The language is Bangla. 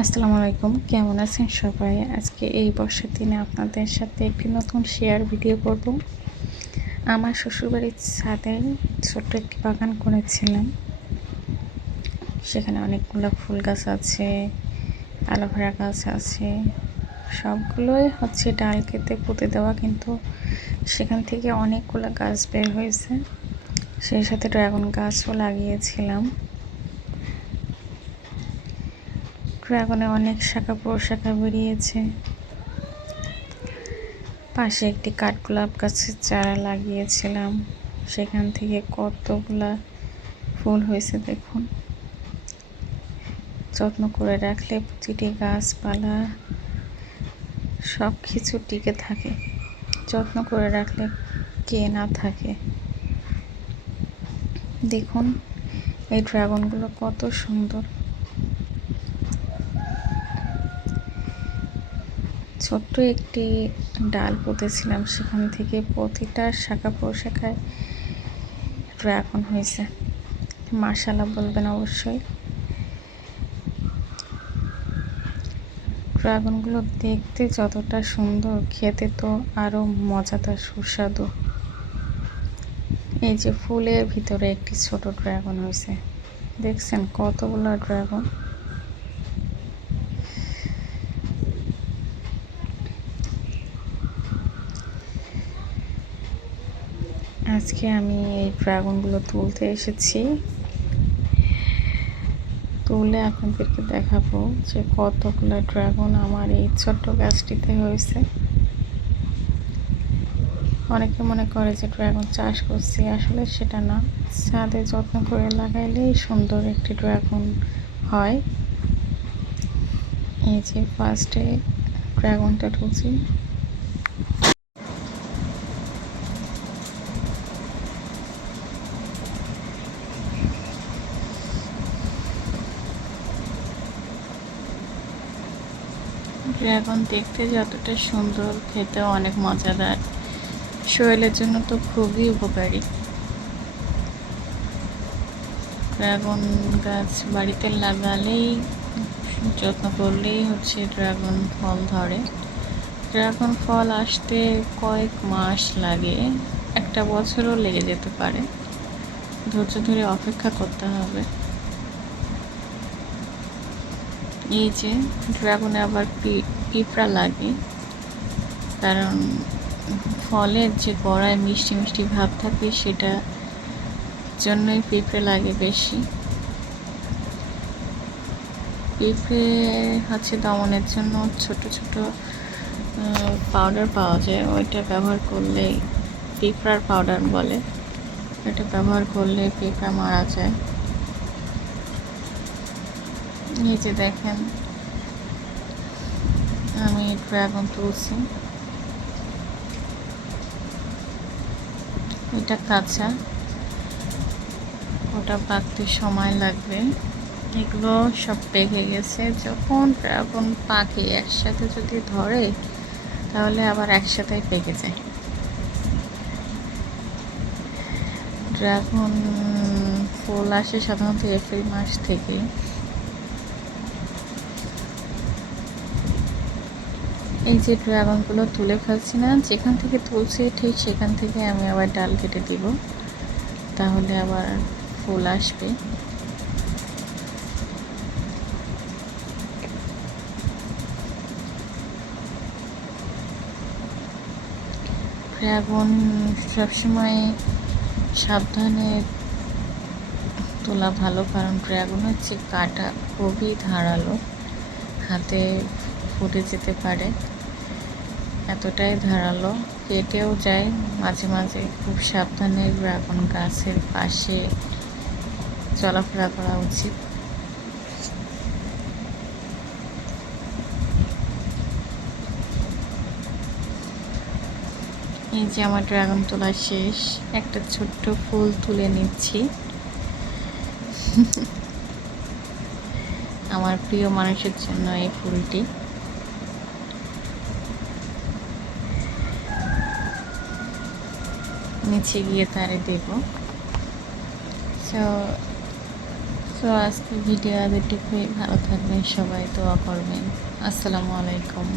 আসসালামু আলাইকুম, কেমন আছেন সবাই? আজকে এই বর্ষার দিনে আপনাদের সাথে একটি নতুন শেয়ার ভিডিও করব। আমার শ্বশুরবাড়ির ছাদে ছোট্ট একটি বাগান করেছিলাম। সেখানে অনেকগুলো ফুল গাছ আছে, অ্যালোভেরা গাছ আছে। সবগুলোই হচ্ছে ডাল কেটে পুঁতে দেওয়া, কিন্তু সেখান থেকে অনেকগুলো গাছ বের হয়েছে। সেই সাথে ড্রাগন গাছও লাগিয়েছিলাম। ড্রাগনে অনেক শাখা প্রশাখা বেরিয়েছে। পাশে একটি কাঠগোলাপ গাছের চারা লাগিয়েছিলাম, সেখান থেকে কতগুলা ফুল হয়েছে দেখুন। যত্ন করে রাখলে প্রতিটি গাছপালা সব কিছু টিকে থাকে। যত্ন করে রাখলে কে না থাকে। দেখুন এই ড্রাগনগুলো কত সুন্দর। ছোট্ট একটি ডাল পুঁতেছিলাম, সেখান থেকে প্রতিটা শাখা প্রশাখায় ড্রাগন হয়েছে। মাশাআল্লাহ বলবেন অবশ্যই। ড্রাগনগুলো দেখতে যতটা সুন্দর, খেতে তো আরো মজাদার সুস্বাদু। এই যে ফুলের ভিতরে একটি ছোট ড্রাগন হয়েছে, দেখছেন কতগুলো ড্রাগন। আজকে আমি এই ড্রাগনগুলো তুলতে এসেছি, তুলে আপনাদেরকে দেখাবো যে কতগুলো ড্রাগন আমার এই ছোট্ট গাছটিতে হয়েছে। অনেকে মনে করে যে ড্রাগন চাষ করছি, আসলে সেটা না। ছাদে যত্ন করে লাগাইলেই সুন্দর একটি ড্রাগন হয়। এই যে ফার্স্টে ড্রাগনটা ঢুকছি। ড্রাগন দেখতে যতটা সুন্দর, খেতেও অনেক মজাদার। শরীরের জন্য তো খুবই উপকারী। ড্রাগন গাছ বাড়িতে লাগালেই, যত্ন করলেই হচ্ছে ড্রাগন ফল ধরে। ড্রাগন ফল আসতে কয়েক মাস লাগে, একটা বছরও লেগে যেতে পারে। ধৈর্য ধরে অপেক্ষা করতে হবে। এই যে ড্রাগনে আবার পিঁপড়া লাগে, কারণ ফলের যে গোড়ায় মিষ্টি মিষ্টি ভাব থাকে, সেটা জন্যই পিঁপড়ে লাগে বেশি। পিঁপড়ে হচ্ছে দমনের জন্য ছোট ছোট পাউডার পাওয়া যায়, ওইটা ব্যবহার করলে, পিঁপড়ার পাউডার বলে, এটা ব্যবহার করলে পিঁপড়া মারা যায়। এই যে দেখেন আমি ড্রাগন তুলছি, এটা কাঁচা, ওটা পাকতে সময় লাগবে। এগুলো সব পেকে গেছে। যখন ড্রাগন পাকে একসাথে যদি ধরে, তাহলে আবার একসাথেই পেকে যায়। ড্রাগন ফুল আসে সাধারণত এপ্রিল মাস থেকে। এই যে ড্রাগনগুলো তুলে ফেলছি না, যেখান থেকে তুলছি ঠিক সেখান থেকে আমি আবার ডাল কেটে দিব, তাহলে আবার ফুল আসবে। ড্রাগন সবসময় সাবধানে তোলা ভালো, কারণ ড্রাগন হচ্ছে কাটা খুবই ধারালো, হাতে ফুটে যেতে পারে, এতটাই ধারালো, কেটেও যায় মাঝে মাঝে। খুব সাবধানে ড্রাগন গাছের পাশে চলাফেরা করা উচিত। এই যে আমার ড্রাগন তোলা শেষ, একটা ছোট্ট ফুল তুলে নিচ্ছি। আমার প্রিয় মানুষের জন্য এই ফুলটি। নিচে গিয়ে তারে দেব। সো তো আজকে ভিডিও এতটুকুই। ভালো থাকবেন সবাই, দোয়া করবেন। আসসালামু আলাইকুম।